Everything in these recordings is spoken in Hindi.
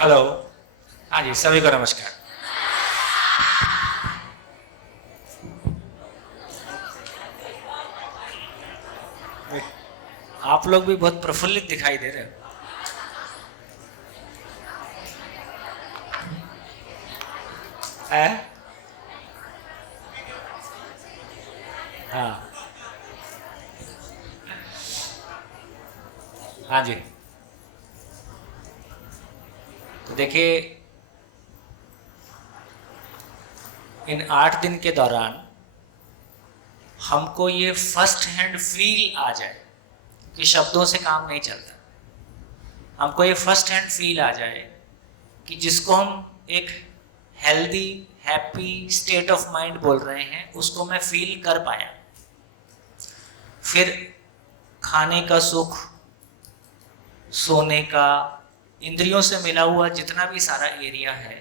हेलो। हाँ जी, सभी को नमस्कार। आप लोग भी बहुत प्रफुल्लित दिखाई दे रहे हो। है? हाँ। हाँ जी। तो देखिए, इन 8 दिन के दौरान हमको ये फर्स्ट हैंड फील आ जाए कि शब्दों से काम नहीं चलता। हमको ये फर्स्ट हैंड फील आ जाए कि जिसको हम एक healthy happy state of mind बोल रहे हैं, उसको मैं फील कर पाया। फिर खाने का सुख, सोने का, इंद्रियों से मिला हुआ जितना भी सारा एरिया है,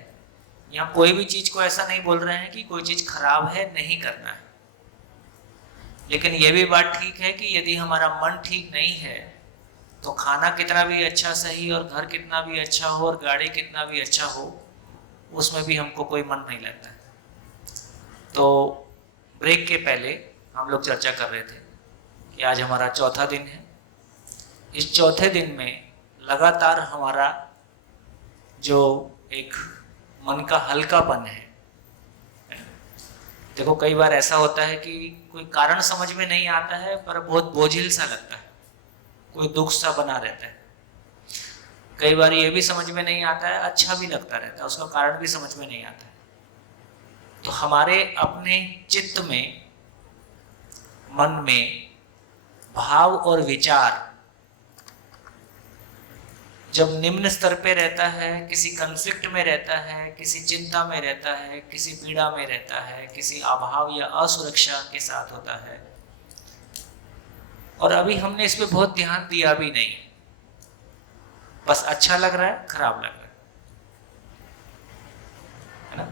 यहाँ कोई भी चीज को ऐसा नहीं बोल रहे हैं कि कोई चीज खराब है, नहीं करना है। लेकिन यह भी बात ठीक है कि यदि हमारा मन ठीक नहीं है तो खाना कितना भी अच्छा सही और घर कितना भी अच्छा हो और गाड़ी कितना भी अच्छा हो, उसमें भी हमको कोई मन नहीं लगता है। तो ब्रेक के पहले हम लोग चर्चा कर रहे थे कि आज हमारा चौथा दिन है। इस चौथे दिन में लगातार हमारा जो एक मन का हल्कापन है, देखो कई बार ऐसा होता है कि कोई कारण समझ में नहीं आता है पर बहुत बोझिल सा लगता है, कोई दुख सा बना रहता है। कई बार ये भी समझ में नहीं आता है, अच्छा भी लगता रहता है, उसका कारण भी समझ में नहीं आता है। तो हमारे अपने चित्त में, मन में भाव और विचार जब निम्न स्तर पे रहता है, किसी कंफ्लिक्ट में रहता है, किसी चिंता में रहता है, किसी पीड़ा में रहता है, किसी अभाव या असुरक्षा के साथ होता है, और अभी हमने इस पे बहुत ध्यान दिया भी नहीं, बस अच्छा लग रहा है, खराब लग रहा है ना।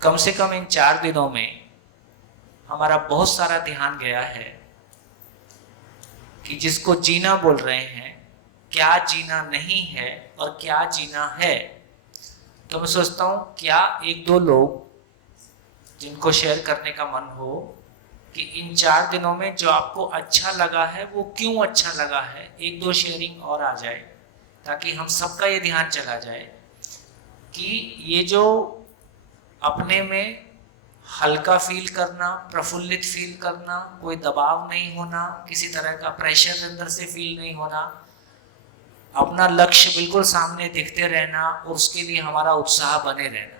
कम से कम इन 4 दिनों में हमारा बहुत सारा ध्यान गया है कि जिसको जीना बोल रहे हैं, क्या जीना नहीं है और क्या जीना है। तो मैं सोचता हूं क्या एक दो लोग जिनको शेयर करने का मन हो कि इन 4 दिनों में जो आपको अच्छा लगा है वो क्यों अच्छा लगा है, एक दो शेयरिंग और आ जाए, ताकि हम सबका ये ध्यान चला जाए कि ये जो अपने में हल्का फील करना, प्रफुल्लित फील करना, कोई दबाव नहीं होना, किसी तरह का प्रेशर अंदर से फील नहीं होना, अपना लक्ष्य बिल्कुल सामने दिखते रहना और उसके लिए हमारा उत्साह बने रहना।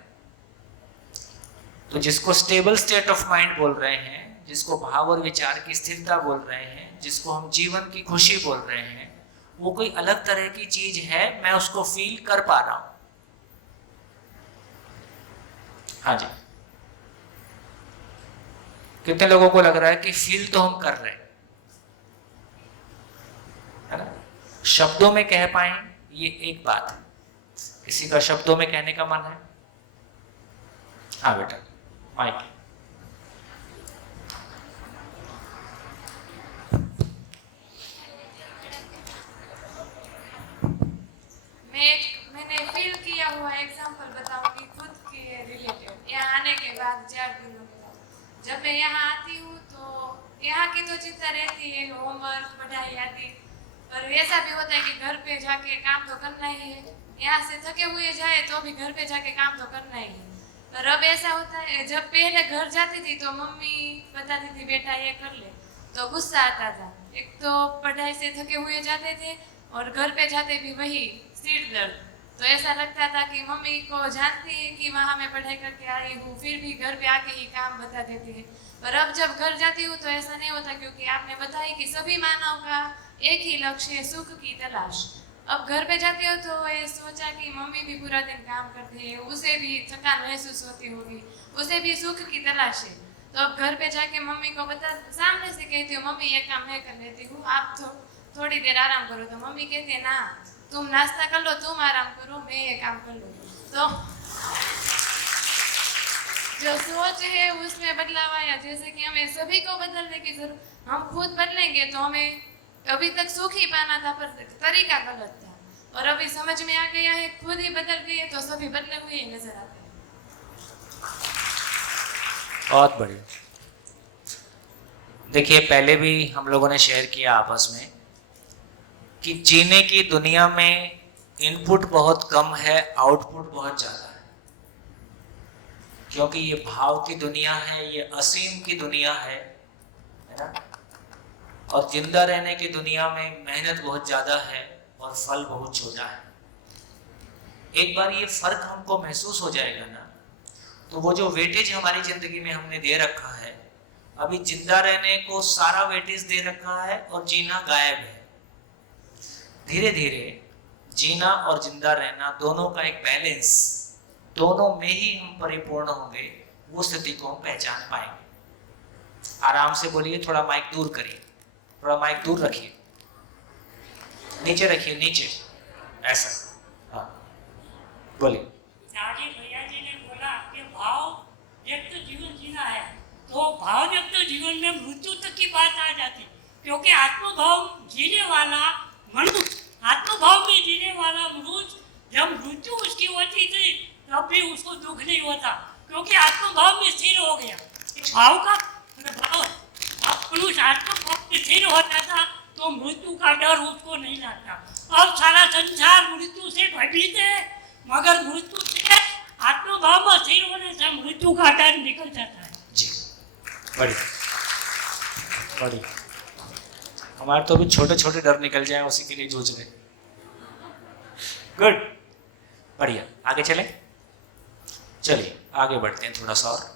तो जिसको स्टेबल स्टेट ऑफ माइंड बोल रहे हैं, जिसको भाव और विचार की स्थिरता बोल रहे हैं, जिसको हम जीवन की खुशी बोल रहे हैं, वो कोई अलग तरह की चीज है, मैं उसको फील कर पा रहा हूं। हाँ जी। कितने लोगों को लग रहा है कि फील तो हम कर रहे हैं, है ना। शब्दों में कह पाए ये एक बात है, किसी का शब्दों में कहने का मन है। हाँ बेटा, माइक। मैंने फील किया हुआ एग्जांपल बताऊंगी खुद के रिलेटेड। यहाँ आने के बाद 4 दिनों के बाद जब मैं यहाँ आती हूँ तो यहाँ की तो चिंता रहती है, होमवर्क, पढ़ाई आदि, और ऐसा भी होता है कि घर पे जाके काम तो करना ही है। यहाँ से थके हुए जाए तो भी घर पे जाके काम तो करना ही है। और अब ऐसा होता है, जब पहले घर जाती थी तो मम्मी बताती थी बेटा ये कर ले, तो गुस्सा आता था। एक तो पढ़ाई से थके हुए जाते थे और घर पे जाते भी वही सिर दर्द। तो ऐसा लगता था कि मम्मी को जानती है कि वहाँ मैं पढ़ाई करके आई हूँ, फिर भी घर पे आके ही काम बता देती है। पर अब जब घर जाती हूँ तो ऐसा नहीं होता, क्योंकि आपने बताया कि सभी मानव का एक ही लक्ष्य है, सुख की तलाश। अब घर पे जाते हो तो ये सोचा कि मम्मी भी पूरा दिन काम करती है, उसे भी थकान महसूस होती होगी, उसे भी सुख की तलाश है। तो अब घर पे जाके मम्मी को बता, सामने से कहती हूँ मम्मी ये काम मैं कर लेती हूँ, आप तो थोड़ी देर आराम करो। तो मम्मी कहती है ना, तुम नाश्ता कर लो, तुम आराम करो, मैं ये काम कर लूँ। तो जो सोच है उसमें बदलाव आया, जैसे कि हमें सभी को बदलने की जरूरत। हम खुद बदलेंगे तो हमें अभी तक सुख ही पाना था, पर तरीका गलत था। और अभी समझ में आ गया है, खुद ही बदल गई है, तो सभी बदले हुए ही नजर आते हैं। बहुत बढ़िया। देखिए, पहले भी हम लोगों ने शेयर किया आपस में कि जीने की दुनिया में इनपुट बहुत कम है, आउटपुट बहुत ज्यादा है, क्योंकि ये भाव की दुनिया है, ये असीम की दुनिया है ना। और जिंदा रहने की दुनिया में मेहनत बहुत ज्यादा है और फल बहुत छोटा है। एक बार ये फर्क हमको महसूस हो जाएगा ना, तो वो जो वेटेज हमारी जिंदगी में हमने दे रखा है, अभी जिंदा रहने को सारा वेटेज दे रखा है और जीना गायब है। धीरे धीरे जीना और जिंदा रहना दोनों का एक बैलेंस, दोनों में ही हम परिपूर्ण होंगे, वो स्थिति को हम पहचान पाएंगे। आराम से बोलिए, थोड़ा माइक दूर करिए, थोड़ा माइक दूर रखिए, नीचे रखिए, नीचे, ऐसा। हाँ, बोलिए। भैया जी ने बोला कि भाव व्यक्त जीवन जीना है, तो भाव व्यक्त जीवन में मृत्यु तक की बात आ जाती, क्योंकि आत्मभाव जीने वाला मनुष्य, आत्मभाव में जीने वाला मनुष्य, जब मृत्यु उसकी होती थी तब भी उसको दुख नहीं होता, क्योंकि आत्मभाव में स्थिर हो गया। भाव का भाव पुरुष आत्मभाव में स्थिर होता था तो मृत्यु का डर उसको नहीं लगता। अब सारा संसार मृत्यु से भयभीत है, मगर मृत्यु से आत्मभाव में स्थिर होने से मृत्यु का डर निकल जाता है। जी, बड़ी बड़ी। हमारे तो अभी छोटे छोटे डर निकल जाए, उसी के लिए जूझ रहे। गुड, बढ़िया। आगे चले, चलिए आगे बढ़ते हैं थोड़ा सा और।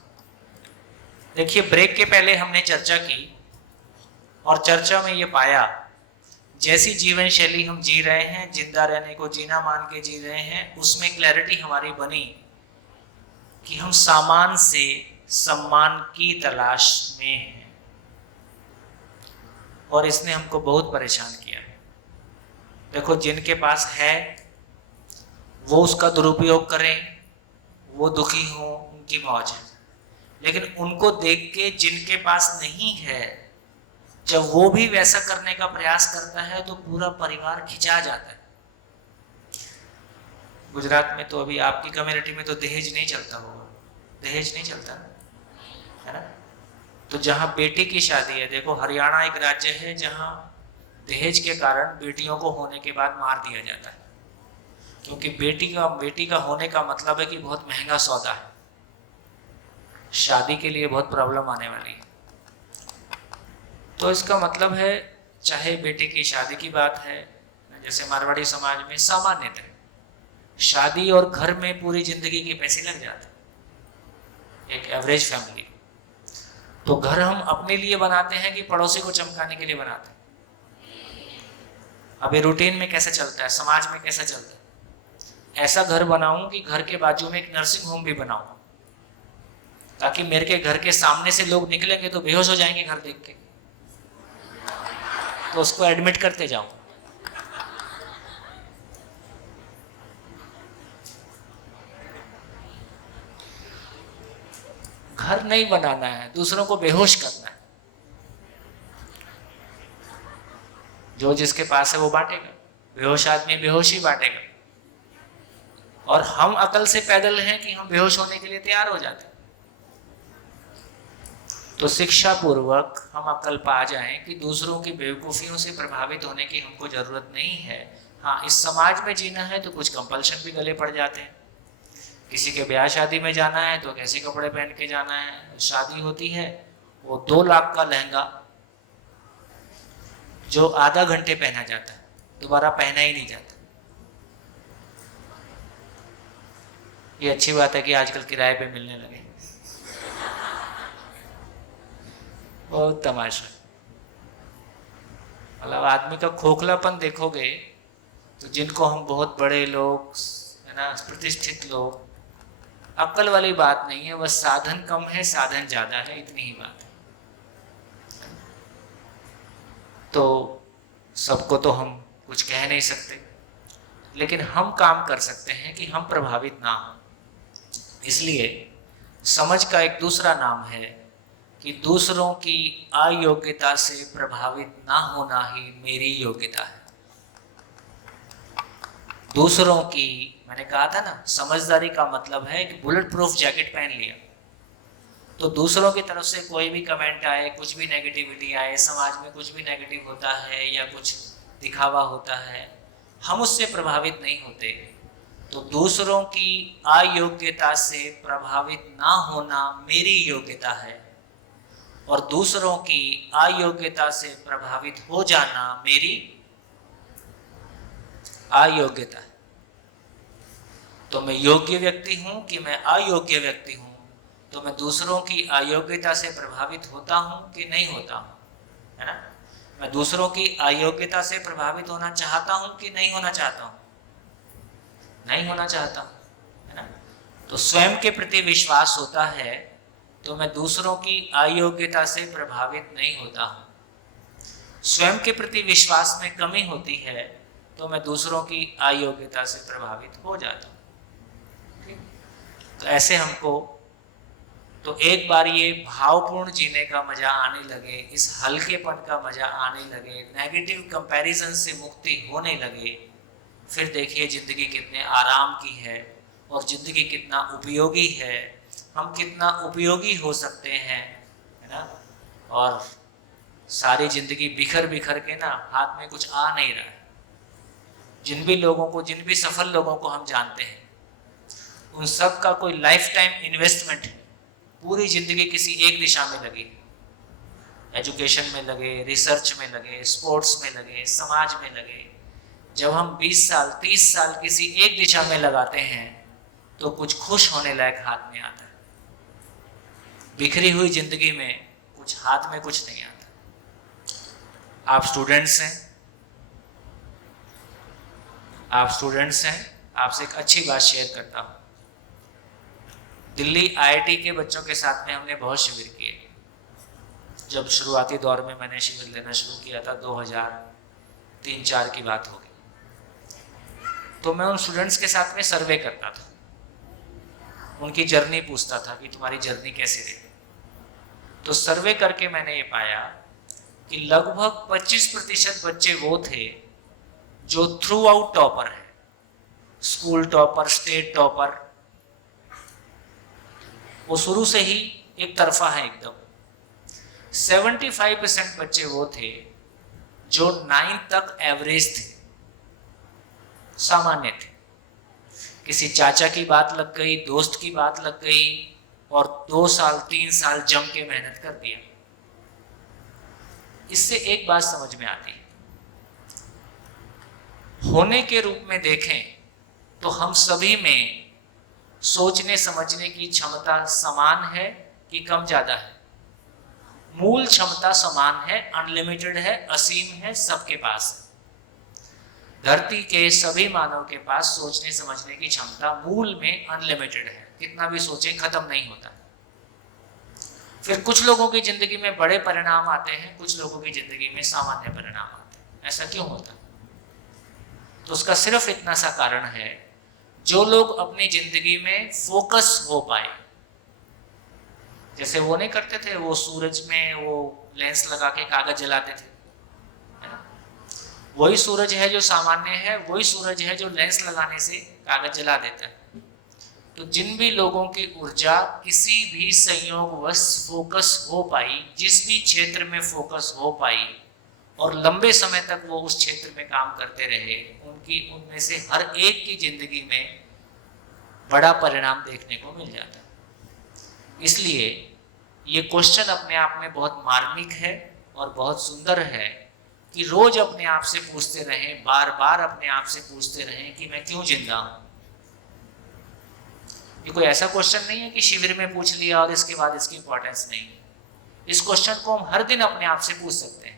देखिए, ब्रेक के पहले हमने चर्चा की और चर्चा में ये पाया, जैसी जीवन शैली हम जी रहे हैं, जिंदा रहने को जीना मान के जी रहे हैं, उसमें क्लैरिटी हमारी बनी कि हम सामान से सम्मान की तलाश में हैं, और इसने हमको बहुत परेशान किया। देखो, जिनके पास है वो उसका दुरुपयोग करें, वो दुखी हो, उनकी मौज है, लेकिन उनको देख के जिनके पास नहीं है, जब वो भी वैसा करने का प्रयास करता है तो पूरा परिवार खिंचा जाता है। गुजरात में तो अभी आपकी कम्युनिटी में तो दहेज नहीं चलता होगा, दहेज नहीं चलता है ना। तो जहां बेटी की शादी है, देखो हरियाणा एक राज्य है जहां दहेज के कारण बेटियों को होने के बाद मार दिया जाता है, क्योंकि बेटी का होने का मतलब है कि बहुत महंगा सौदा है, शादी के लिए बहुत प्रॉब्लम आने वाली है। तो इसका मतलब है, चाहे बेटे की शादी की बात है, जैसे मारवाड़ी समाज में सामान्यतः शादी और घर में पूरी जिंदगी के पैसे लग जाते हैं, एक एवरेज फैमिली। तो घर हम अपने लिए बनाते हैं कि पड़ोसी को चमकाने के लिए बनाते हैं। अभी रूटीन में कैसे चलता है, समाज में कैसा चलता है, ऐसा घर बनाऊं कि घर के बाजू में एक नर्सिंग होम भी बनाऊं, ताकि मेरे के घर के सामने से लोग निकलेंगे तो बेहोश हो जाएंगे घर देख के, तो उसको एडमिट करते जाओ। घर नहीं बनाना है, दूसरों को बेहोश करना है। जो जिसके पास है वो बांटेगा, बेहोश आदमी बेहोश ही बांटेगा। और हम अकल से पैदल हैं कि हम बेहोश होने के लिए तैयार हो जाते हैं। तो शिक्षा पूर्वक हम अकल पा जाएं कि दूसरों की बेवकूफ़ियों से प्रभावित होने की हमको ज़रूरत नहीं है। हाँ, इस समाज में जीना है तो कुछ कंपल्शन भी गले पड़ जाते हैं। किसी के ब्याह शादी में जाना है तो कैसे कपड़े पहन के जाना है। शादी होती है, वो 2 लाख का लहंगा जो आधा घंटे पहना जाता है, दोबारा पहना ही नहीं जाता। ये अच्छी बात है कि आजकल किराए पे मिलने लगे, बहुत तमाशा। मतलब आदमी का खोखलापन देखोगे तो जिनको हम बहुत बड़े लोग है ना, प्रतिष्ठित लोग, अक्ल वाली बात नहीं है, बस साधन कम है, साधन ज्यादा है, इतनी ही बात है। तो सबको तो हम कुछ कह नहीं सकते, लेकिन हम काम कर सकते हैं कि हम प्रभावित ना हो। इसलिए समझ का एक दूसरा नाम है कि दूसरों की अयोग्यता से प्रभावित ना होना ही मेरी योग्यता है। दूसरों की, मैंने कहा था ना, समझदारी का मतलब है कि बुलेट प्रूफ जैकेट पहन लिया तो दूसरों की तरफ से कोई भी कमेंट आए, कुछ भी नेगेटिविटी आए, समाज में कुछ भी नेगेटिव होता है या कुछ दिखावा होता है, हम उससे प्रभावित नहीं होते। तो दूसरों की अयोग्यता से प्रभावित ना होना मेरी योग्यता है और दूसरों की अयोग्यता से प्रभावित हो जाना मेरी अयोग्यता है। तो मैं योग्य व्यक्ति हूं कि मैं अयोग्य व्यक्ति हूं, तो मैं दूसरों की अयोग्यता से प्रभावित होता हूं कि नहीं होता हूं, है ना? मैं दूसरों की अयोग्यता से प्रभावित होना चाहता हूं कि नहीं होना चाहता हूं? नहीं होना चाहता हूं, है ना? तो स्वयं के प्रति विश्वास होता है तो मैं दूसरों की अयोग्यता से प्रभावित नहीं होता हूं। स्वयं के प्रति विश्वास में कमी होती है तो मैं दूसरों की अयोग्यता से प्रभावित हो जाता हूं। तो ऐसे हमको तो एक बार ये भावपूर्ण जीने का मजा आने लगे, इस हल्केपन का मजा आने लगे, नेगेटिव कंपैरिजन से मुक्ति होने लगे, फिर देखिए जिंदगी कितने आराम की है और जिंदगी कितना उपयोगी है, हम कितना उपयोगी हो सकते हैं, है ना? और सारी जिंदगी बिखर बिखर के ना हाथ में कुछ आ नहीं रहा है। जिन भी सफल लोगों को हम जानते हैं उन सब का कोई लाइफ टाइम इन्वेस्टमेंट है, पूरी जिंदगी किसी एक दिशा में लगी, एजुकेशन में लगे, रिसर्च में लगे, स्पोर्ट्स में लगे, समाज में लगे। जब हम 20 साल 30 साल किसी एक दिशा में लगाते हैं तो कुछ खुश होने लायक हाथ में आता है। बिखरी हुई जिंदगी में कुछ हाथ में कुछ नहीं आता। आप स्टूडेंट्स हैं, आपसे एक अच्छी बात शेयर करता हूं। दिल्ली IIT के बच्चों के साथ में हमने बहुत शिविर किए। जब शुरुआती दौर में मैंने शिविर लेना शुरू किया था, 2003-04 की बात होगी, तो मैं उन स्टूडेंट्स के साथ में सर्वे करता था, उनकी जर्नी पूछता था कि तुम्हारी जर्नी कैसी रही। तो सर्वे करके मैंने ये पाया कि लगभग 25% बच्चे वो थे जो थ्रू आउट टॉपर है, स्कूल टॉपर, स्टेट टॉपर, वो शुरू से ही एक तरफा है एकदम। 75% बच्चे वो थे जो 9 तक एवरेज थे, सामान्य थे। किसी चाचा की बात लग गई, दोस्त की बात लग गई और 2 साल 3 साल जम के मेहनत कर दिया। इससे एक बात समझ में आती है, होने के रूप में देखें तो हम सभी में सोचने समझने की क्षमता समान है कि कम ज्यादा है? मूल क्षमता समान है, अनलिमिटेड है, असीम है, सबके पास है। धरती के सभी मानव के पास सोचने समझने की क्षमता मूल में अनलिमिटेड है, कितना भी सोचें खत्म नहीं होता। फिर कुछ लोगों की जिंदगी में बड़े परिणाम आते हैं, कुछ लोगों की जिंदगी में सामान्य परिणाम आते हैं। ऐसा क्यों होता? तो उसका सिर्फ इतना सा कारण है, जो लोग अपनी जिंदगी में फोकस हो पाए, जैसे वो नहीं करते थे, वो सूरज में वो लेंस लगा के कागज जलाते थे, है ना? वही सूरज है जो सामान्य है, वही सूरज है जो लेंस लगाने से कागज जला देता है। तो जिन भी लोगों की ऊर्जा किसी भी संयोगवश फोकस हो पाई, जिस भी क्षेत्र में फोकस हो पाई और लंबे समय तक वो उस क्षेत्र में काम करते रहे, उनमें से हर एक की जिंदगी में बड़ा परिणाम देखने को मिल जाता है। इसलिए ये क्वेश्चन अपने आप में बहुत मार्मिक है और बहुत सुंदर है कि रोज अपने आप से पूछते रहें, बार बार अपने आप से पूछते रहें कि मैं क्यों जिंदा हूं। ये कोई ऐसा क्वेश्चन नहीं है कि शिविर में पूछ लिया और इसके बाद इसकी इंपॉर्टेंस नहीं है। इस क्वेश्चन को हम हर दिन अपने आप से पूछ सकते हैं।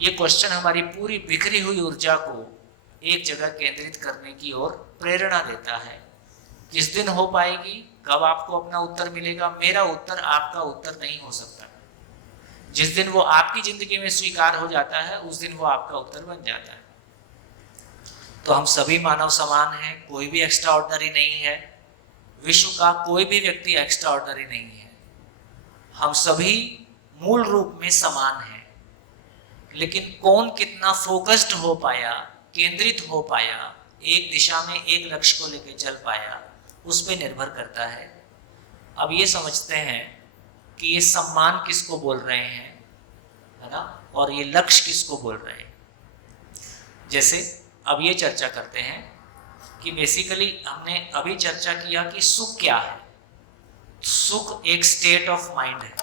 ये क्वेश्चन हमारी पूरी बिखरी हुई ऊर्जा को एक जगह केंद्रित करने की ओर प्रेरणा देता है। किस दिन हो पाएगी, कब आपको अपना उत्तर मिलेगा, मेरा उत्तर आपका उत्तर नहीं हो सकता। जिस दिन वो आपकी जिंदगी में स्वीकार हो जाता है, उस दिन वो आपका उत्तर बन जाता है। तो हम सभी मानव समान हैं, कोई भी एक्स्ट्रा ऑर्डिनरी नहीं है। विश्व का कोई भी व्यक्ति एक्स्ट्रा ऑर्डिनरी नहीं है। हम सभी मूल रूप में समान हैं, लेकिन कौन कितना फोकस्ड हो पाया, केंद्रित हो पाया, एक दिशा में एक लक्ष्य को लेकर चल पाया, उस पर निर्भर करता है। अब ये समझते हैं कि ये सम्मान किसको बोल रहे हैं, है ना, और ये लक्ष्य किसको बोल रहे हैं। जैसे अब ये चर्चा करते हैं कि बेसिकली हमने अभी चर्चा किया कि सुख क्या है। सुख एक स्टेट ऑफ माइंड है,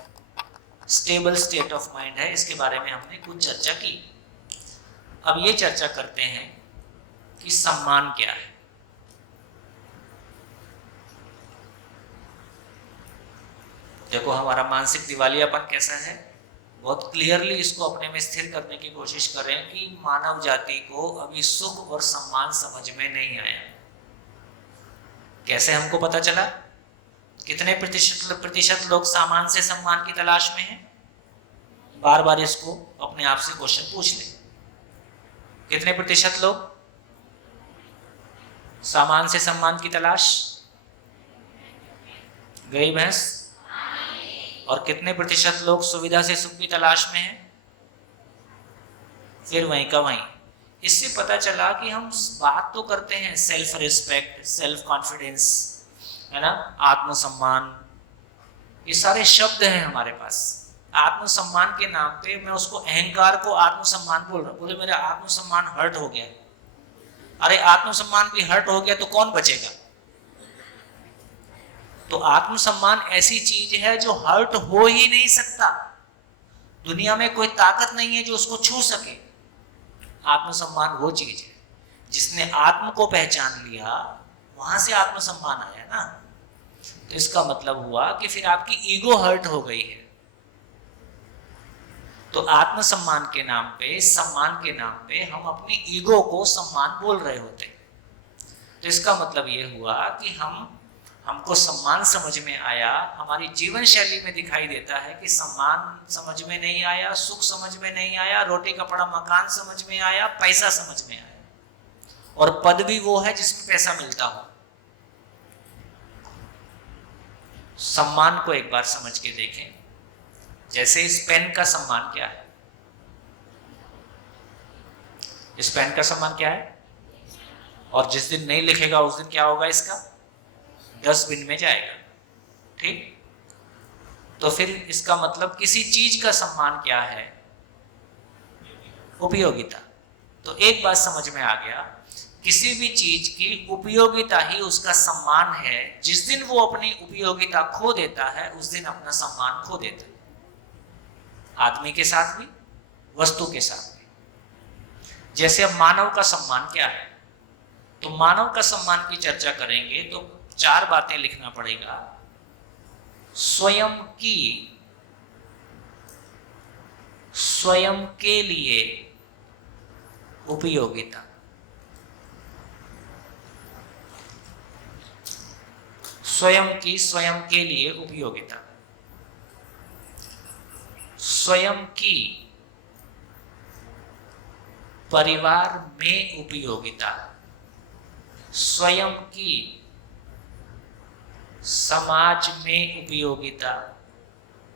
स्टेबल स्टेट ऑफ माइंड है, इसके बारे में हमने कुछ चर्चा की। अब ये चर्चा करते हैं कि सम्मान क्या है। देखो हमारा मानसिक दिवालियापन कैसा है, बहुत क्लियरली इसको अपने में स्थिर करने की कोशिश करें कि मानव जाति को अभी सुख और सम्मान समझ में नहीं आया। कैसे हमको पता चला? कितने प्रतिशत लोग सामान से सम्मान की तलाश में हैं? बार बार इसको अपने आप से क्वेश्चन पूछ ले। कितने प्रतिशत लोग सामान से सम्मान की तलाश? गई भैंस। और कितने प्रतिशत लोग सुविधा से सुख की तलाश में हैं? फिर वहीं का वहीं। इससे पता चला कि हम बात तो करते हैं सेल्फ रिस्पेक्ट, सेल्फ कॉन्फिडेंस, है ना, आत्मसम्मान, ये सारे शब्द हैं हमारे पास। आत्मसम्मान के नाम पे मैं उसको, अहंकार को आत्मसम्मान बोल रहा हूं। बोले मेरा आत्मसम्मान हर्ट हो गया। अरे आत्मसम्मान भी हर्ट हो गया तो कौन बचेगा? तो आत्मसम्मान ऐसी चीज है जो हर्ट हो ही नहीं सकता। दुनिया में कोई ताकत नहीं है जो उसको छू सके। आत्मसम्मान वो चीज है जिसने आत्म को पहचान लिया, वहां से आत्मसम्मान आया ना। तो इसका मतलब हुआ कि फिर आपकी ईगो हर्ट हो गई है। तो आत्मसम्मान के नाम पे, सम्मान के नाम पे हम अपनी ईगो को सम्मान बोल रहे होते। तो इसका मतलब ये हुआ कि हमको सम्मान समझ में आया, हमारी जीवन शैली में दिखाई देता है कि सम्मान समझ में नहीं आया, सुख समझ में नहीं आया, रोटी कपड़ा मकान समझ में आया, पैसा समझ में आया। और पद भी वो है जिसमें पैसा मिलता हो। सम्मान को एक बार समझ के देखें। जैसे इस पेन का सम्मान क्या है? इस पेन का सम्मान क्या है? और जिस दिन नहीं लिखेगा उस दिन क्या होगा? इसका डस्टबिन में जाएगा। ठीक? तो फिर इसका मतलब किसी चीज का सम्मान क्या है? उपयोगिता। तो एक बात समझ में आ गया, किसी भी चीज की उपयोगिता ही उसका सम्मान है। जिस दिन वो अपनी उपयोगिता खो देता है उस दिन अपना सम्मान खो देता है। आदमी के साथ भी, वस्तु के साथ भी। जैसे अब मानव का सम्मान क्या है, तो मानव का सम्मान की चर्चा करेंगे तो 4 बातें लिखना पड़ेगा। स्वयं के लिए उपयोगिता, स्वयं के लिए उपयोगिता, स्वयं की परिवार में उपयोगिता, स्वयं की समाज में उपयोगिता,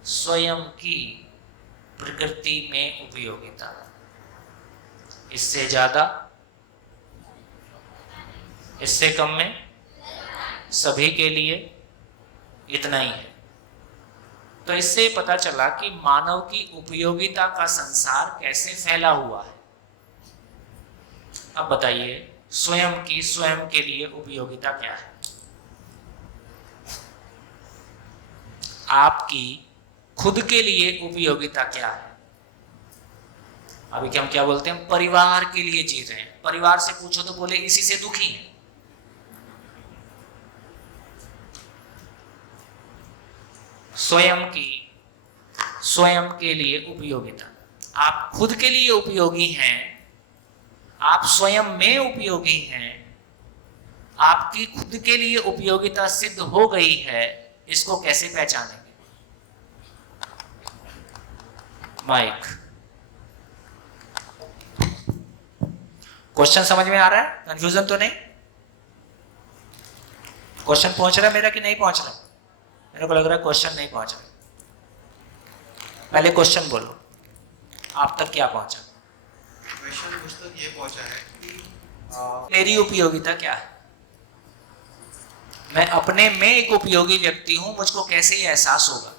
स्वयं की प्रकृति में उपयोगिता। इससे ज्यादा, इससे कम में, सभी के लिए इतना ही है। तो इससे पता चला कि मानव की उपयोगिता का संसार कैसे फैला हुआ है। अब बताइए स्वयं के लिए उपयोगिता क्या है? आपकी खुद के लिए उपयोगिता क्या है? अभी हम क्या बोलते हैं? परिवार के लिए जी रहे हैं। परिवार से पूछो तो बोले इसी से दुखी है। स्वयं के लिए उपयोगिता। आप खुद के लिए उपयोगी हैं, आप स्वयं में उपयोगी हैं, आपकी खुद के लिए उपयोगिता सिद्ध हो गई है। इसको कैसे पहचानेंगे? माइक, क्वेश्चन समझ में आ रहा है? कंफ्यूजन तो नहीं? क्वेश्चन पहुंच रहा है मेरा कि नहीं पहुंच रहा? मेरे को लग रहा है क्वेश्चन नहीं पहुंच रहा। पहले क्वेश्चन बोलो, आप तक क्या पहुंचा? क्वेश्चन मुझ तक ये पहुंचा है कि मेरी उपयोगिता क्या है? मैं अपने में एक उपयोगी व्यक्ति हूं, मुझको कैसे ये एहसास होगा?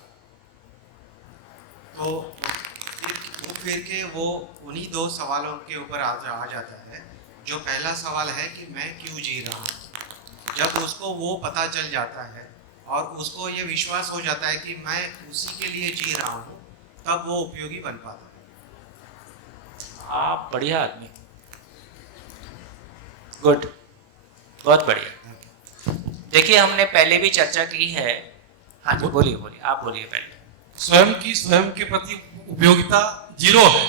तो वो फिर के वो उन्हीं दो सवालों के ऊपर आ जाता है। जो पहला सवाल है कि मैं क्यों जी रहा हूँ, जब उसको वो पता चल जाता है और उसको ये विश्वास हो जाता है कि मैं उसी के लिए जी रहा हूँ, तब वो उपयोगी बन पाता है। आप बढ़िया आदमी, गुड, बहुत बढ़िया। देखिए हमने पहले भी चर्चा की है। हाँ जी बोलिए बोलिए, आप बोलिए पहले। स्वयं के प्रति उपयोगिता जीरो है।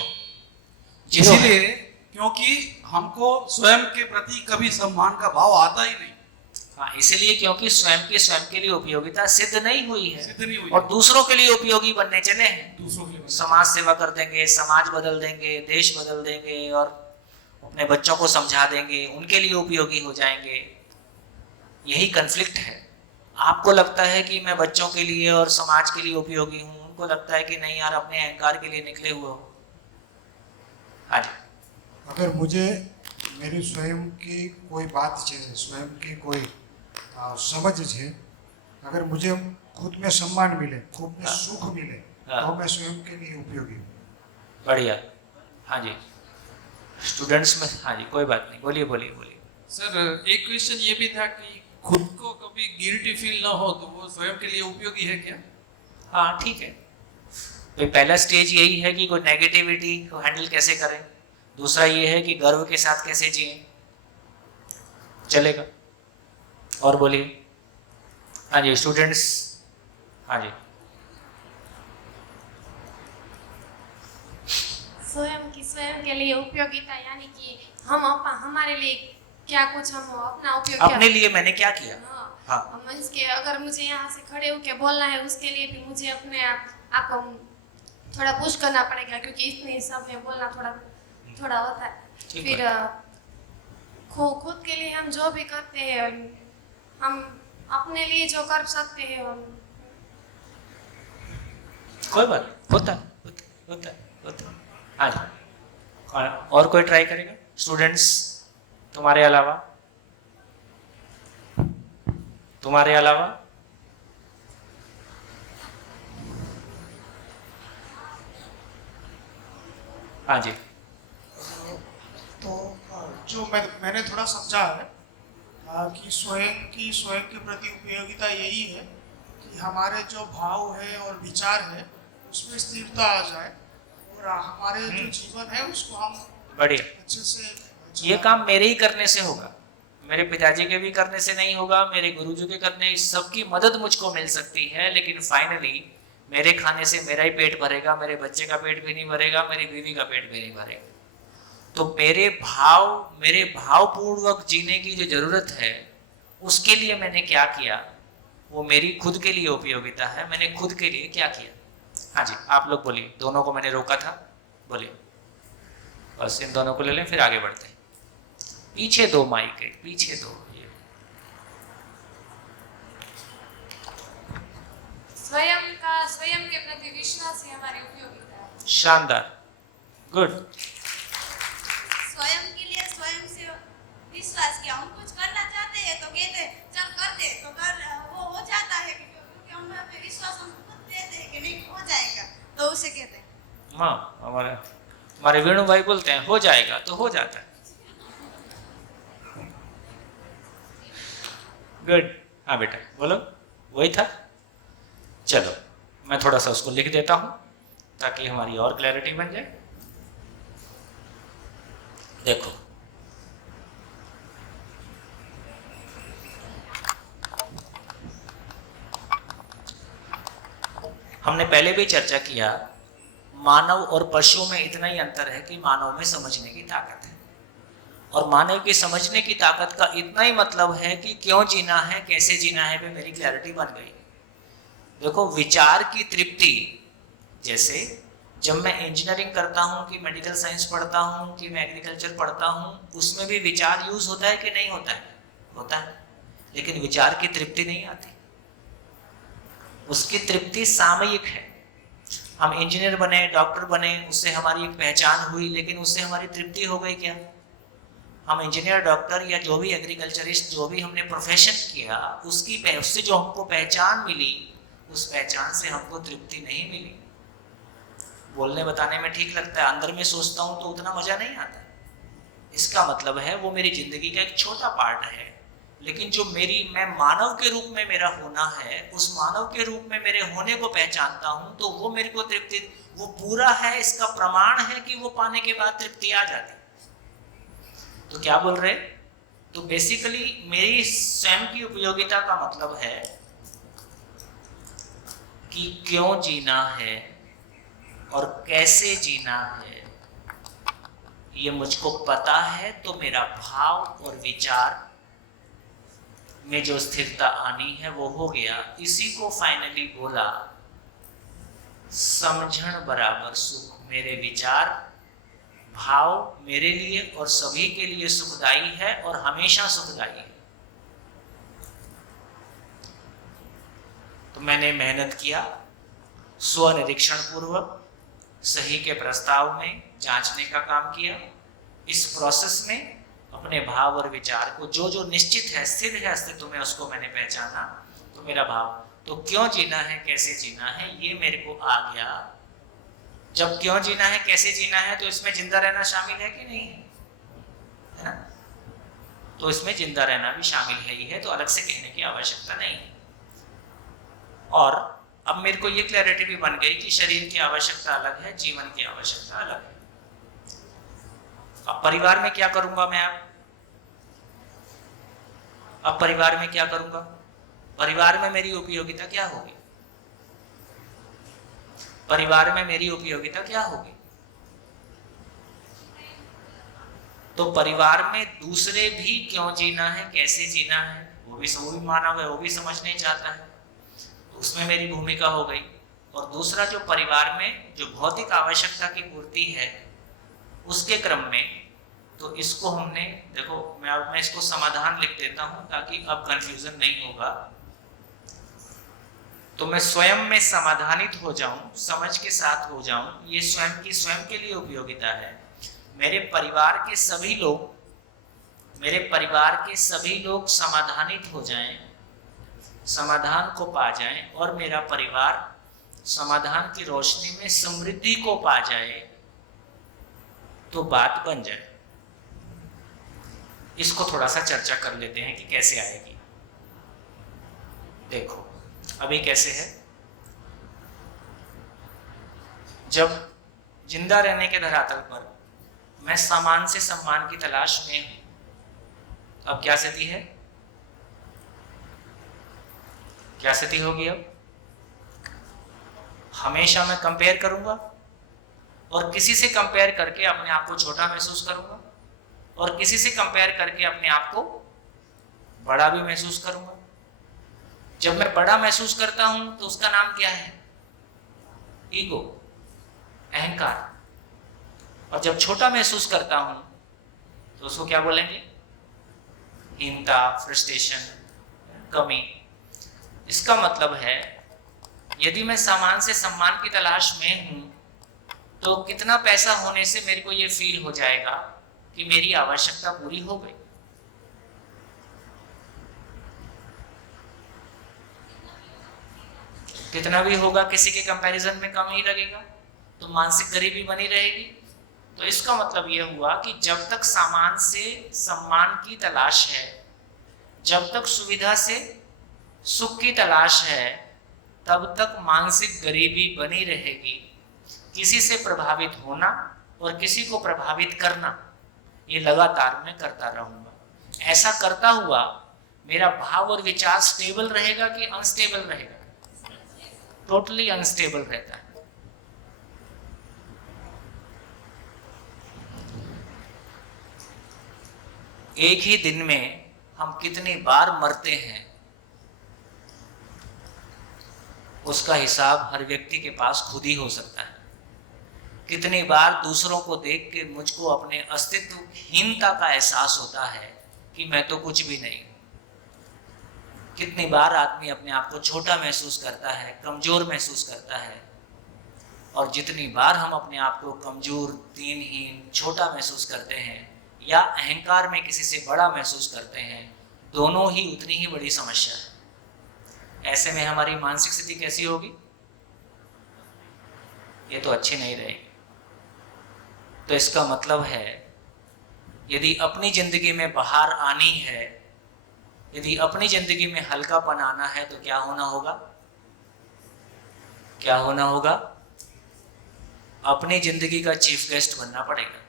जीरो है। इसीलिए क्योंकि हमको स्वयं के प्रति कभी सम्मान का भाव आता ही नहीं। हाँ, इसलिए क्योंकि स्वयं के लिए उपयोगिता सिद्ध नहीं हुई है, सिद्ध नहीं हुई और दूसरों के लिए उपयोगी बनने चले हैं। दूसरों के लिए समाज सेवा कर देंगे, समाज बदल देंगे, देश बदल देंगे, और अपने बच्चों को समझा देंगे, उनके लिए उपयोगी हो जाएंगे। यही कन्फ्लिक्ट है। आपको लगता है कि मैं बच्चों के लिए और समाज के लिए उपयोगी हूँ, उनको लगता है कि नहीं यार, अपने अहंकार के लिए निकले हुए हो। हाँ जी। अगर मुझे मेरी स्वयं की कोई बात चाहिए, स्वयं की कोई समझ है, अगर मुझे खुद में सम्मान मिले, खुद में सुख मिले, तो मैं स्वयं के लिए उपयोगी हूँ। बढ़िया। हाँ जी, स्टूडेंट्स में। हाँ जी, कोई बात नहीं, बोलिए बोलिए बोलिए। सर एक क्वेश्चन ये भी था कि खुद को कभी गिल्टी फील ना हो तो वो स्वयं के लिए उपयोगी है क्या? हाँ ठीक है। तो पहला स्टेज यही है कि कोई नेगेटिविटी को हैंडल कैसे करें, दूसरा ये है कि गर्व के साथ कैसे जिए। चलेगा? और बोलिए। हाँ जी स्टूडेंट्स। हाँ जी। स्वयं के लिए उपयोगिता यानी कि हम हमारे लिए क्या कुछ हम अपना उपयोग अपने लिए मैंने क्या किया। हाँ। मीन्स के अगर मुझे यहाँ से खड़े होकर बोलना है, उसके लिए भी मुझे अपने आप को थोड़ा पुश करना पड़ेगा, क्योंकि इतने सब में बोलना थोड़ा होता है। फिर खुद के लिए हम जो भी करते हैं, हम अपने लिए जो कर सकते हैं कोई बात, होता है। हाँ जी। और कोई ट्राई करेगा स्टूडेंट्स तुम्हारे अलावा? हाँ जी। तो जो मैंने थोड़ा समझा है कि स्वयं के प्रति उपयोगिता यही है कि हमारे जो भाव है और विचार है उसमें स्थिरता आ जाए, और हमारे जो जीवन है उसको हम बढ़िया। अच्छे से ये काम मेरे ही करने से होगा, मेरे पिताजी के भी करने से नहीं होगा, मेरे गुरुजी के करने, सबकी मदद मुझको मिल सकती है, लेकिन फाइनली मेरे खाने से मेरा ही पेट भरेगा, मेरे बच्चे का पेट भी नहीं भरेगा, मेरी बीवी का पेट भी नहीं भरेगा। तो मेरे भावपूर्वक जीने की जो जरूरत है, उसके लिए मैंने क्या किया, वो मेरी खुद के लिए उपयोगिता है। मैंने खुद के लिए क्या किया? हाँ जी, आप लोग बोलिए। दोनों को मैंने रोका था, बोलिए। बस इन दोनों को ले लें, फिर आगे बढ़ते हैं। पीछे दो माइक है, पीछे दो। ये स्वयं के प्रति विश्वास ही हमारी उपयोगिता है। शानदार, गुड। स्वयं के लिए स्वयं से विश्वास किया। हम कुछ करना चाहते हैं तो कहते हैं चल कर दे, तो कर वो हो जाता है, क्योंकि हम पे विश्वास हम खुद देते हैं कि नहीं हो जाएगा, तो उसे कहते हैं। हाँ, हमारे वेणु भाई बोलते हैं हो जाएगा, तो हो जाता है। गुड। हाँ बेटा बोलो, वही था। चलो मैं थोड़ा सा उसको लिख देता हूं ताकि हमारी और क्लैरिटी बन जाए। देखो, हमने पहले भी चर्चा किया, मानव और पशुओं में इतना ही अंतर है कि मानव में समझने की ताकत है, और मानव की समझने की ताकत का इतना ही मतलब है कि क्यों जीना है, कैसे जीना है, पे मेरी क्लैरिटी बन गई। देखो, विचार की तृप्ति, जैसे जब मैं इंजीनियरिंग करता हूँ कि मेडिकल साइंस पढ़ता हूँ कि मैं एग्रीकल्चर पढ़ता हूँ, उसमें भी विचार यूज होता है कि नहीं होता है? होता है, लेकिन विचार की तृप्ति नहीं आती। उसकी तृप्ति सामयिक है। हम इंजीनियर बने, डॉक्टर बने, उससे हमारी एक पहचान हुई, लेकिन उससे हमारी तृप्ति हो गई क्या? हम इंजीनियर, डॉक्टर या जो भी एग्रीकल्चरिस्ट, जो भी हमने प्रोफेशन किया, उससे जो हमको पहचान मिली, उस पहचान से हमको तृप्ति नहीं मिली। बोलने बताने में ठीक लगता है, अंदर में सोचता हूँ तो उतना मजा नहीं आता। इसका मतलब है वो मेरी जिंदगी का एक छोटा पार्ट है, लेकिन जो मैं मानव के रूप में मेरा होना है, उस मानव के रूप में मेरे होने को पहचानता हूँ, तो वो मेरे को तृप्ति, वो पूरा है, इसका प्रमाण है कि वो पाने के बाद तृप्ति आ जाती। तो क्या बोल रहे? तो बेसिकली मेरी स्वयं की उपयोगिता का मतलब है कि क्यों जीना है और कैसे जीना है, ये मुझको पता है, तो मेरा भाव और विचार में जो स्थिरता आनी है वो हो गया। इसी को फाइनली बोला समझण बराबर सुख। मेरे विचार, भाव मेरे लिए और सभी के लिए सुखदायी है और हमेशा सुखदायी है। तो मैंने मेहनत किया, स्वनिरीक्षण पूर्वक सही के प्रस्ताव में जांचने का काम किया। इस प्रोसेस में अपने भाव और विचार को जो जो निश्चित है, स्थिर है अस्तित्व में, उसको मैंने पहचाना। तो मेरा भाव, तो क्यों जीना है, कैसे जीना है, ये मेरे को आ गया। जब क्यों जीना है, कैसे जीना है, तो इसमें जिंदा रहना शामिल है कि नहीं है ना? तो इसमें जिंदा रहना भी शामिल है ही है, तो अलग से कहने की आवश्यकता नहीं है। और अब मेरे को ये क्लैरिटी भी बन गई कि शरीर की आवश्यकता अलग है, जीवन की आवश्यकता अलग है। अब परिवार में क्या करूंगा मैं? अब परिवार में क्या करूंगा? परिवार में मेरी उपयोगिता क्या होगी? परिवार में मेरी उपयोगिता क्या होगी? तो परिवार में दूसरे भी क्यों जीना है, कैसे जीना है, वो भी मानव है, वो भी समझ नहीं चाहता है, तो उसमें मेरी भूमिका हो गई। और दूसरा जो परिवार में जो भौतिक आवश्यकता की पूर्ति है, उसके क्रम में, तो इसको हमने, देखो मैं इसको समाधान लिख देता हूं ताकि अब कंफ्यूजन नहीं होगा। तो मैं स्वयं में समाधानित हो जाऊं, समझ के साथ हो जाऊं, ये स्वयं के लिए उपयोगिता है। मेरे परिवार के सभी लोग समाधानित हो जाएं, समाधान को पा जाएं, और मेरा परिवार समाधान की रोशनी में समृद्धि को पा जाए, तो बात बन जाए। इसको थोड़ा सा चर्चा कर लेते हैं कि कैसे आएगी। देखो अभी कैसे है, जब जिंदा रहने के धरातल पर मैं सामान से सम्मान की तलाश में हूं, अब क्या स्थिति है, क्या स्थिति होगी? अब हमेशा मैं कंपेयर करूंगा और किसी से कंपेयर करके अपने आप को छोटा महसूस करूंगा, और किसी से कंपेयर करके अपने आप को बड़ा भी महसूस करूंगा। जब मैं बड़ा महसूस करता हूं तो उसका नाम क्या है? ईगो, अहंकार। और जब छोटा महसूस करता हूं तो उसको क्या बोलेंगे? हीनता, फ्रस्ट्रेशन, कमी। इसका मतलब है यदि मैं सामान से सम्मान की तलाश में हूं तो कितना पैसा होने से मेरे को ये फील हो जाएगा कि मेरी आवश्यकता पूरी हो गई। कितना भी होगा, किसी के कंपैरिजन में कम ही लगेगा, तो मानसिक गरीबी बनी रहेगी। तो इसका मतलब यह हुआ कि जब तक सामान से सम्मान की तलाश है, जब तक सुविधा से सुख की तलाश है, तब तक मानसिक गरीबी बनी रहेगी। किसी से प्रभावित होना और किसी को प्रभावित करना, ये लगातार मैं करता रहूंगा। ऐसा करता हुआ मेरा भाव और विचार स्टेबल रहेगा कि अनस्टेबल रहेगा? टोटली अनस्टेबल रहता है। एक ही दिन में हम कितनी बार मरते हैं, उसका हिसाब हर व्यक्ति के पास खुद ही हो सकता है। कितनी बार दूसरों को देख के मुझको अपने अस्तित्वहीनता का एहसास होता है कि मैं तो कुछ भी नहीं। कितनी बार आदमी अपने आप को छोटा महसूस करता है, कमजोर महसूस करता है। और जितनी बार हम अपने आप को कमजोर, दीनहीन, छोटा महसूस करते हैं, या अहंकार में किसी से बड़ा महसूस करते हैं, दोनों ही उतनी ही बड़ी समस्या है। ऐसे में हमारी मानसिक स्थिति कैसी होगी? ये तो अच्छी नहीं रहेगी। तो इसका मतलब है यदि अपनी जिंदगी में बाहर आनी है, यदि अपनी जिंदगी में हल्कापन आना है तो क्या होना होगा? क्या होना होगा? अपनी जिंदगी का चीफ गेस्ट बनना पड़ेगा।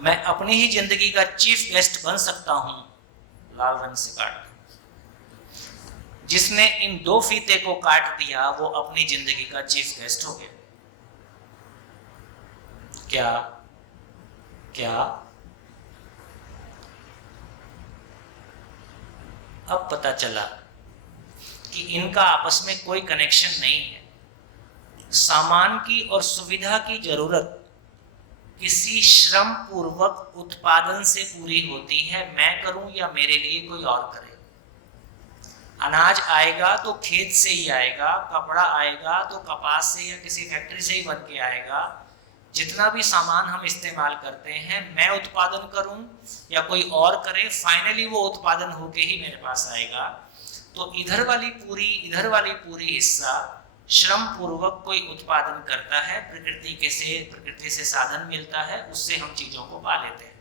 मैं अपनी ही जिंदगी का चीफ गेस्ट बन सकता हूं लाल रंग से काट। जिसने इन 2 फीते को काट दिया वो अपनी जिंदगी का चीफ गेस्ट हो गया। क्या क्या अब पता चला कि इनका आपस में कोई कनेक्शन नहीं है। सामान की और सुविधा की जरूरत किसी श्रम पूर्वक उत्पादन से पूरी होती है, मैं करूं या मेरे लिए कोई और करे। अनाज आएगा तो खेत से ही आएगा, कपड़ा आएगा तो कपास से या किसी फैक्ट्री से ही बन के आएगा। जितना भी सामान हम इस्तेमाल करते हैं, मैं उत्पादन करूं या कोई और करे, फाइनली वो उत्पादन होके ही मेरे पास आएगा। तो इधर वाली पूरी हिस्सा श्रम पूर्वक कोई उत्पादन करता है, प्रकृति से साधन मिलता है, उससे हम चीजों को पा लेते हैं।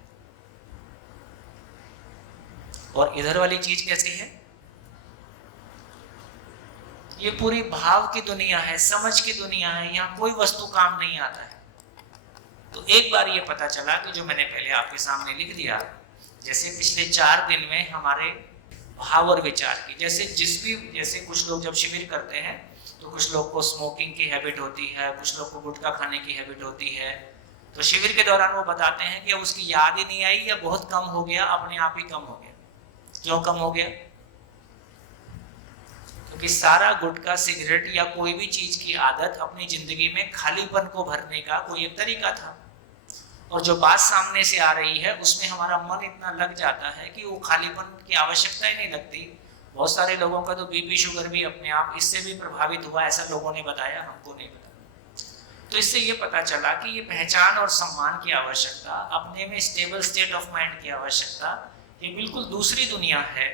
और इधर वाली चीज कैसी है? ये पूरी भाव की दुनिया है, समझ की दुनिया है, यहाँ कोई वस्तु काम नहीं आता है। तो एक बार ये पता चला कि जो मैंने पहले आपके सामने लिख दिया, जैसे पिछले 4 दिन में हमारे भाव और विचार की, जैसे कुछ लोग जब शिविर करते हैं तो कुछ लोग को स्मोकिंग की हैबिट होती है, कुछ लोग को गुटखा खाने की हैबिट होती है। तो शिविर के दौरान वो बताते हैं कि उसकी याद ही नहीं आई या बहुत कम हो गया, अपने आप ही कम हो गया। क्यों कम हो गया? क्योंकि सारा गुटखा, सिगरेट या कोई भी चीज की आदत अपनी जिंदगी में खालीपन को भरने का कोई एक तरीका था। और जो बात सामने से आ रही है उसमें हमारा मन इतना लग जाता है कि वो खालीपन की आवश्यकता ही नहीं लगती। बहुत सारे लोगों का तो बीपी शुगर भी अपने आप इससे भी प्रभावित हुआ, ऐसा लोगों ने बताया, हमको नहीं पता। तो इससे ये पता चला कि ये पहचान और सम्मान की आवश्यकता, अपने में स्टेबल स्टेट ऑफ माइंड की आवश्यकता, ये बिल्कुल दूसरी दुनिया है।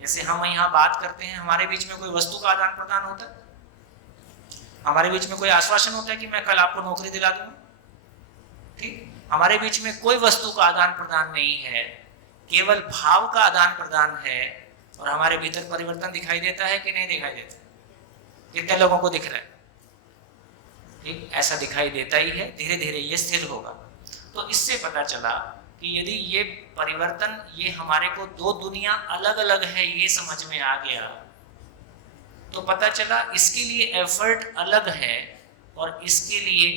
जैसे हम यहाँ बात करते हैं, हमारे बीच में कोई वस्तु का आदान प्रदान होता है, हमारे बीच में कोई आश्वासन होता है कि मैं कल आपको नौकरी दिला दूंगा, ठीक? हमारे बीच में कोई वस्तु का आदान प्रदान नहीं है, केवल भाव का आदान प्रदान है। और हमारे भीतर परिवर्तन दिखाई देता है कि नहीं दिखाई देता? कितने लोगों को दिख रहा है? ठीक, ऐसा दिखाई देता ही है। धीरे धीरे ये स्थिर होगा। तो इससे पता चला कि यदि ये परिवर्तन, ये हमारे को 2 दुनिया अलग अलग है, ये समझ में आ गया, तो पता चला इसके लिए एफर्ट अलग है और इसके लिए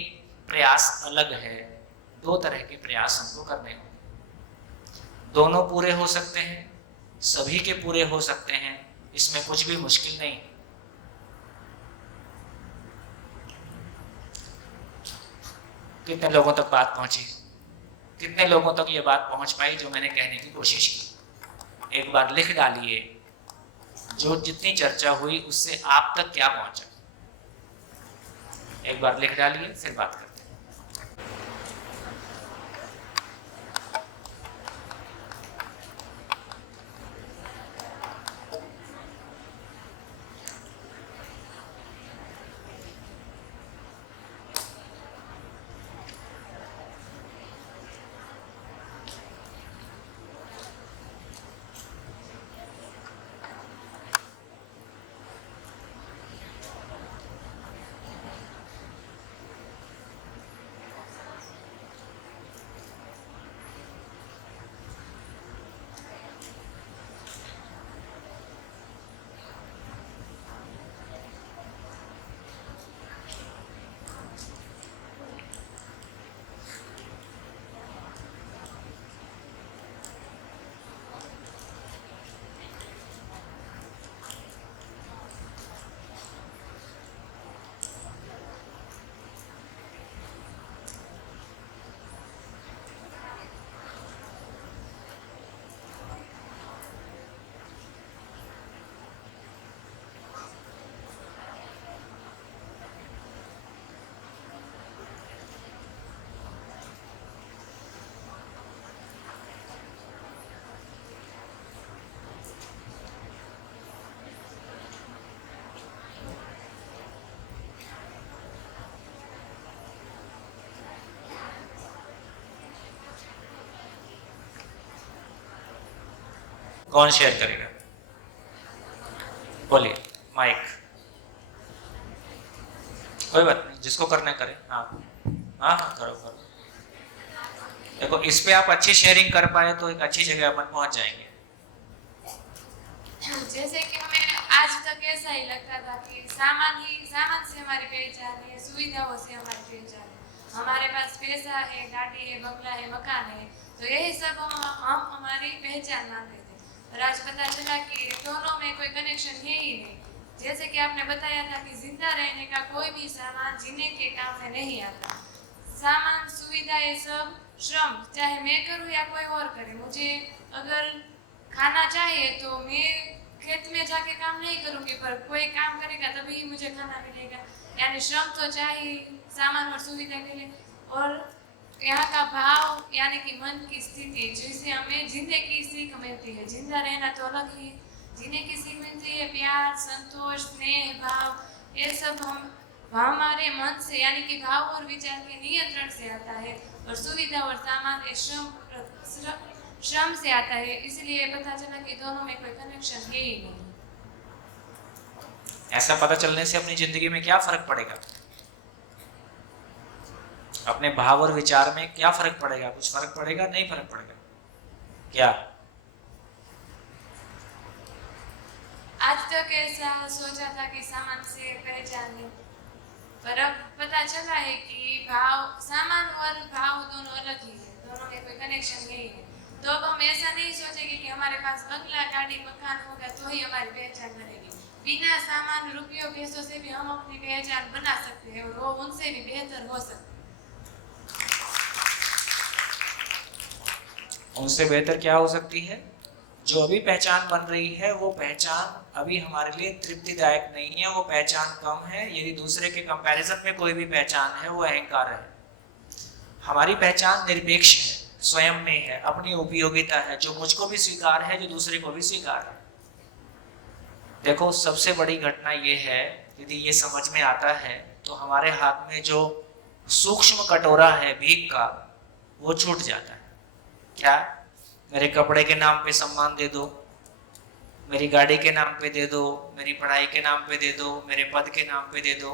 प्रयास अलग है। 2 तरह के प्रयास हमको करने होंगे। दोनों पूरे हो सकते हैं, सभी के पूरे हो सकते हैं, इसमें कुछ भी मुश्किल नहीं। कितने लोगों तक बात पहुंची? कितने लोगों तक ये बात पहुंच पाई जो मैंने कहने की कोशिश की? एक बार लिख डालिए, जो जितनी चर्चा हुई उससे आप तक क्या पहुंचा। एक बार लिख डालिए, फिर बात करते हैं। कौन शेयर करेगा? बोलिए, माइक। कोई बात नहीं, जिसको करना है करे। हाँ हाँ हाँ, करो करो। देखो, इस पे आप अच्छी शेयरिंग कर पाए तो एक अच्छी जगह अपन पहुंच जाएंगे। जैसे कि हमें आज तक ऐसा ही लगता था कि सामान से हमारी पहचान है, सुविधाओं से हमारी पहचान है। हमारे पास पैसा है, गाड़ी है, बंगला है, मकान है, तो यही सब हम हमारी पहचान मानते थे। और आज पता चला कि दोनों में कोई कनेक्शन है ही नहीं। जैसे कि आपने बताया था कि जिंदा रहने का कोई भी सामान जीने के काम में नहीं आता। सामान, सुविधाएं सब श्रम, चाहे मैं करूँ या कोई और करे। मुझे अगर खाना चाहिए तो मैं खेत में जाके काम नहीं करूँगी, पर कोई काम करेगा तभी मुझे खाना मिलेगा। यानी श्रम तो चाहिए सामान और सुविधा के लिए। और यहाँ का भाव यानी कि मन की स्थिति, जिसे हमें जीने की सीख मिलती है। जिंदा रहना तो अलग ही, जीने की सीख मिलती है। प्यार, संतोष, स्नेह, भाव, ये सब हमारे मन से यानी कि भाव और विचार के नियंत्रण से आता है। और सुविधा और सामान श्रम से आता है। इसलिए पता चला कि दोनों में कोई कनेक्शन है ही नहीं। ऐसा पता चलने से अपनी जिंदगी में क्या फर्क पड़ेगा? अपने भाव और विचार में क्या फर्क पड़ेगा? कुछ फर्क पड़ेगा? नहीं फर्क पड़ेगा। क्या आज तक ऐसा सोचा था कि सामान से पहचान है, पर अब पता चला है कि सामान और भाव दोनों अलग ही है। दोनों में कोई कनेक्शन है ही नहीं। तो अब हम ऐसा नहीं सोचेंगे कि हमारे पास बंगला, गाड़ी, मकान होगा तो ही हमारी पहचान बनेगी। बिना सामान, रुपयों, पैसों से भी हम अपनी पहचान बना सकते हैं, और वो उनसे भी बेहतर हो सकती है। उनसे बेहतर क्या हो सकती है? जो अभी पहचान बन रही है वो पहचान अभी हमारे लिए तृप्तिदायक नहीं है, वो पहचान कम है। यदि दूसरे के कंपैरिजन में कोई भी पहचान है वो अहंकार है। हमारी पहचान निरपेक्ष है, स्वयं में है, अपनी उपयोगिता है, जो मुझको भी स्वीकार है, जो दूसरे को भी स्वीकार है। देखो, सबसे बड़ी घटना ये है, यदि ये समझ में आता है तो हमारे हाथ में जो सूक्ष्म कटोरा है भीख का, वो छूट जाता है। क्या? मेरे कपड़े के नाम पे सम्मान दे दो, मेरी गाड़ी के नाम पे दे दो, मेरी पढ़ाई के नाम पे दे दो, मेरे पद के नाम पे दे दो।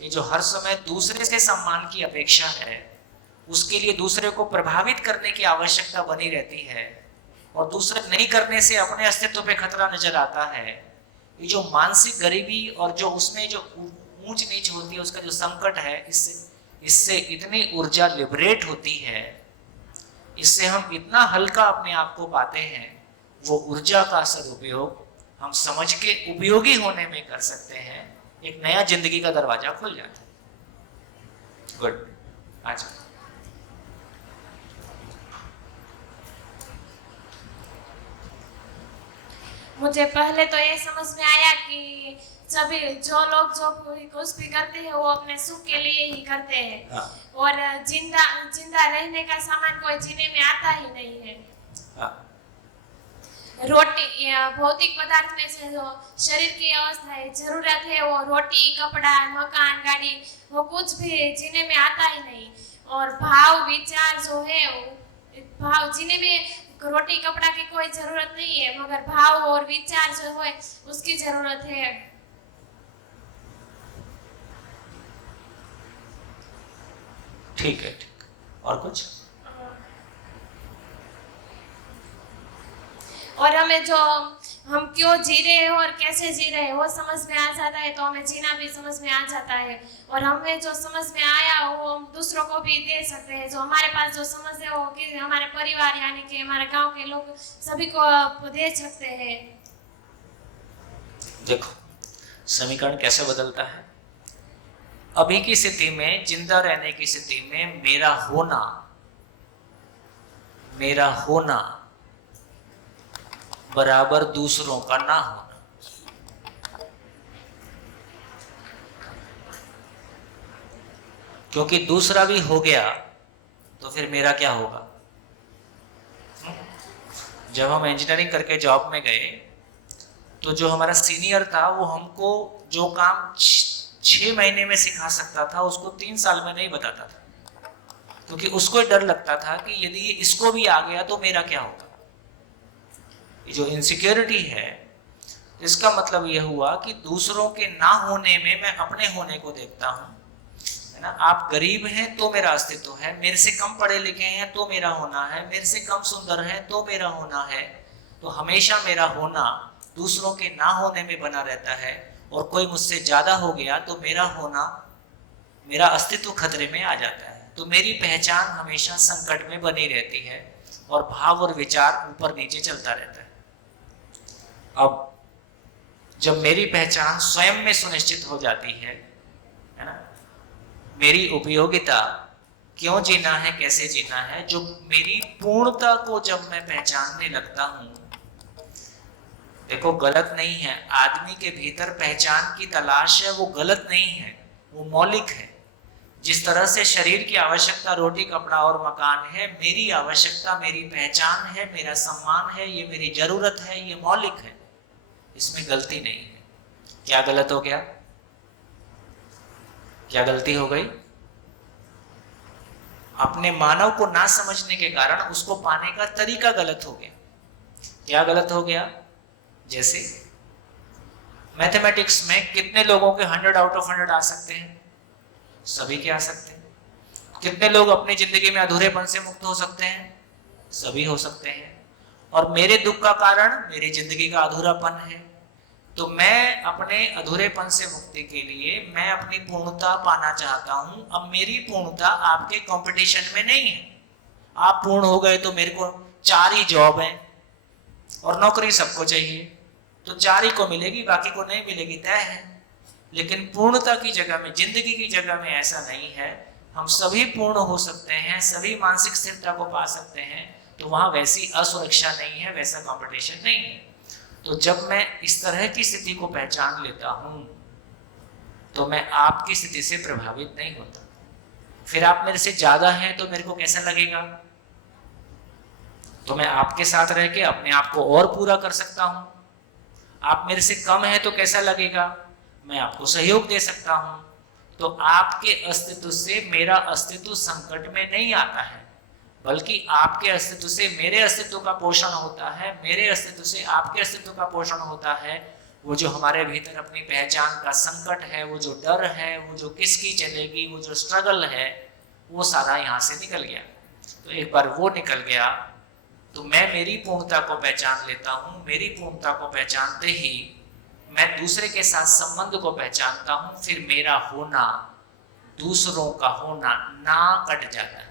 ये जो हर समय दूसरे से सम्मान की अपेक्षा है, उसके लिए दूसरे को प्रभावित करने की आवश्यकता बनी रहती है, और दूसरे नहीं करने से अपने अस्तित्व पे खतरा नजर आता है। ये जो मानसिक गरीबी और जो उसमें जो ऊंच नीच होती है, उसका जो संकट है, इससे इतनी ऊर्जा लिबरेट होती है, इससे हम इतना हल्का अपने आप को पाते हैं। वो ऊर्जा का सदुपयोग हम समझ के उपयोगी होने में कर सकते हैं। एक नया जिंदगी का दरवाजा खुल जाता है। गुड। आज मुझे पहले तो ये समझ में आया कि सभी जो लोग जो कुछ भी करते हैं वो अपने सुख के लिए ही करते हैं। हाँ। और जिंदा रहने का सामान कोई जीने में आता ही नहीं है। हाँ। रोटी या भौतिक पदार्थ में से जो शरीर की अवस्था है, जरूरत है, वो रोटी, कपड़ा, मकान, गाड़ी, वो कुछ भी जीने में आता ही नहीं। और भाव, विचार जो है, भाव जीने में रोटी, कपड़ा की कोई जरूरत नहीं है, मगर भाव और विचार जो है उसकी जरूरत है। ठीक है, ठीक। और कुछ? और हमें जो हम क्यों जी रहे हैं और कैसे जी रहे हैं वो समझ में आ जाता है, तो हमें जीना भी समझ में आ जाता है। और हमें जो समझ में आया वो हम दूसरों को भी दे सकते हैं। जो हमारे पास जो समझ है वो कि हमारे परिवार यानी कि हमारे गांव के लोग सभी को दे सकते हैं। देखो, समीकरण कैसे बदलता है। अभी की स्थिति में, जिंदा रहने की स्थिति में, मेरा होना बराबर दूसरों का ना होना। क्योंकि दूसरा भी हो गया तो फिर मेरा क्या होगा? जब हम इंजीनियरिंग करके जॉब में गए तो जो हमारा सीनियर था वो हमको जो काम 6 महीने में सिखा सकता था उसको 3 साल में नहीं बताता था, क्योंकि उसको डर लगता था कि यदि इसको भी आ गया तो मेरा क्या होगा। ये जो इनसिक्योरिटी है, इसका मतलब यह हुआ कि दूसरों के ना होने में मैं अपने होने को देखता हूँ, है ना। आप गरीब हैं तो मेरा अस्तित्व है, मेरे से कम पढ़े लिखे हैं तो मेरा होना है, मेरे से कम सुंदर है तो मेरा होना है। तो हमेशा मेरा होना दूसरों के ना होने में बना रहता है, और कोई मुझसे ज्यादा हो गया तो मेरा होना, मेरा अस्तित्व खतरे में आ जाता है। तो मेरी पहचान हमेशा संकट में बनी रहती है, और भाव और विचार ऊपर नीचे चलता रहता है। अब जब मेरी पहचान स्वयं में सुनिश्चित हो जाती है ना, मेरी उपयोगिता, क्यों जीना है, कैसे जीना है, जो मेरी पूर्णता को जब मैं पहचानने लगता हूं, देखो गलत नहीं है, आदमी के भीतर पहचान की तलाश है, वो गलत नहीं है, वो मौलिक है। जिस तरह से शरीर की आवश्यकता रोटी कपड़ा और मकान है, मेरी आवश्यकता मेरी पहचान है, मेरा सम्मान है, ये मेरी जरूरत है, ये मौलिक है, इसमें गलती नहीं है। क्या गलत हो गया? क्या गलती हो गई? अपने मानव को ना समझने के कारण उसको पाने का तरीका गलत हो गया। क्या गलत हो गया? जैसे मैथमेटिक्स में कितने लोगों के 100 आउट ऑफ 100 आ सकते हैं? सभी के आ सकते हैं। कितने लोग अपनी जिंदगी में अधूरेपन से मुक्त हो सकते हैं? सभी हो सकते हैं। और मेरे दुख का कारण मेरी जिंदगी का अधूरापन है। तो मैं अपने अधूरेपन से मुक्ति के लिए मैं अपनी पूर्णता पाना चाहता हूं। अब मेरी पूर्णता आपके कंपटीशन में नहीं है। आप पूर्ण हो गए तो मेरे को 4 ही जॉब है और नौकरी सबको चाहिए, तो 4 ही को मिलेगी, बाकी को नहीं मिलेगी, तय है। लेकिन पूर्णता की जगह में, जिंदगी की जगह में ऐसा नहीं है। हम सभी पूर्ण हो सकते हैं, सभी मानसिक स्थिरता को पा सकते हैं। तो वहां वैसी असुरक्षा नहीं है, वैसा कंपटीशन नहीं है। तो जब मैं इस तरह की स्थिति को पहचान लेता हूं तो मैं आपकी स्थिति से प्रभावित नहीं होता। फिर आप मेरे से ज्यादा हैं तो मेरे को कैसा लगेगा? तो मैं आपके साथ रह के अपने आप को और पूरा कर सकता हूं। आप मेरे से कम हैं तो कैसा लगेगा? मैं आपको सहयोग दे सकता हूं। तो आपके अस्तित्व से मेरा अस्तित्व संकट में नहीं आता है, बल्कि आपके अस्तित्व से मेरे अस्तित्व का पोषण होता है, मेरे अस्तित्व से आपके अस्तित्व का पोषण होता है। वो जो हमारे भीतर अपनी पहचान का संकट है, वो जो डर है, वो जो किसकी चलेगी, वो जो स्ट्रगल है, वो सारा यहाँ से निकल गया। तो एक बार वो निकल गया तो मैं मेरी पूर्णता को पहचान लेता हूँ। मेरी पूर्णता को पहचानते ही मैं दूसरे के साथ संबंध को पहचानता हूँ। फिर मेरा होना दूसरों का होना ना कट जाता है।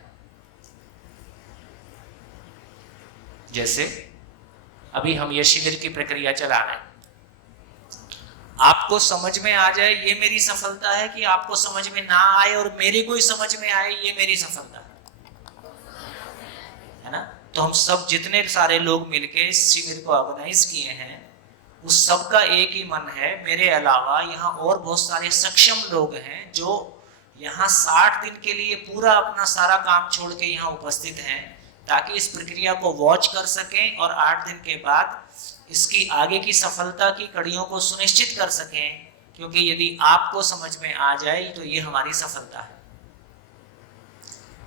जैसे अभी हम ये शिविर की प्रक्रिया चला रहे हैं, आपको समझ में आ जाए ये मेरी सफलता है, कि आपको समझ में ना आए और मेरे को ही समझ में आए ये मेरी सफलता है ना। तो हम सब जितने सारे लोग मिलके इस शिविर को ऑर्गेनाइज किए हैं, उस सब का एक ही मन है। मेरे अलावा यहाँ और बहुत सारे सक्षम लोग हैं जो यहाँ 60 दिन के लिए पूरा अपना सारा काम छोड़ के यहाँ उपस्थित हैं, ताकि इस प्रक्रिया को वॉच कर सकें और 8 दिन के बाद इसकी आगे की सफलता की कड़ियों को सुनिश्चित कर सकें। क्योंकि यदि आपको समझ में आ जाए तो ये हमारी सफलता है।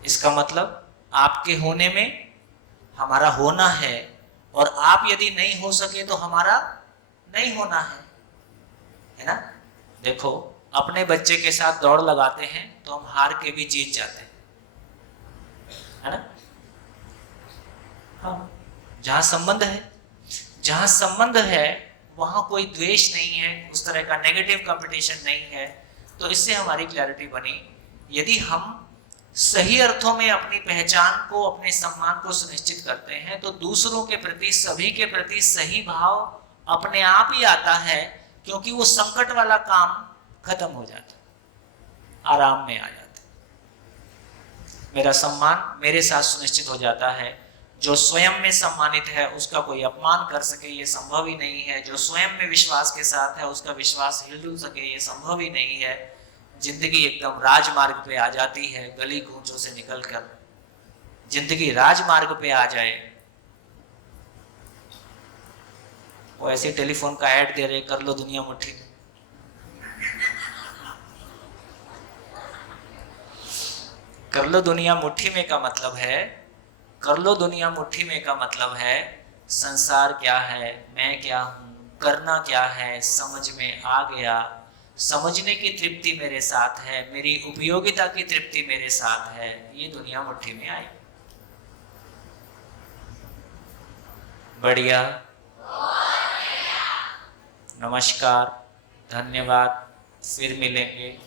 इसका मतलब आपके होने में हमारा होना है, और आप यदि नहीं हो सके तो हमारा नहीं होना है ना। देखो, अपने बच्चे के साथ दौड़ लगाते हैं तो हम हार के भी जीत जाते हैं, है ना। हाँ, जहां संबंध है वहां कोई द्वेष नहीं है, उस तरह का नेगेटिव कंपटीशन नहीं है। तो इससे हमारी क्लैरिटी बनी। यदि हम सही अर्थों में अपनी पहचान को, अपने सम्मान को सुनिश्चित करते हैं, तो दूसरों के प्रति, सभी के प्रति सही भाव अपने आप ही आता है, क्योंकि वो संकट वाला काम खत्म हो जाता है, आराम में आ जाता है। मेरा सम्मान मेरे साथ सुनिश्चित हो जाता है। जो स्वयं में सम्मानित है उसका कोई अपमान कर सके ये संभव ही नहीं है। जो स्वयं में विश्वास के साथ है उसका विश्वास हिल सके ये संभव ही नहीं है। जिंदगी एकदम राजमार्ग पे आ जाती है, गली कूचों से निकलकर जिंदगी राजमार्ग पे आ जाए। वो ऐसे टेलीफोन का ऐड दे रहे, कर लो दुनिया मुट्ठी में। कर लो दुनिया मुट्ठी में का मतलब है, कर लो दुनिया मुट्ठी में का मतलब है संसार क्या है, मैं क्या हूँ, करना क्या है, समझ में आ गया। समझने की तृप्ति मेरे साथ है, मेरी उपयोगिता की तृप्ति मेरे साथ है, ये दुनिया मुट्ठी में आई। बढ़िया, नमस्कार, धन्यवाद, फिर मिलेंगे।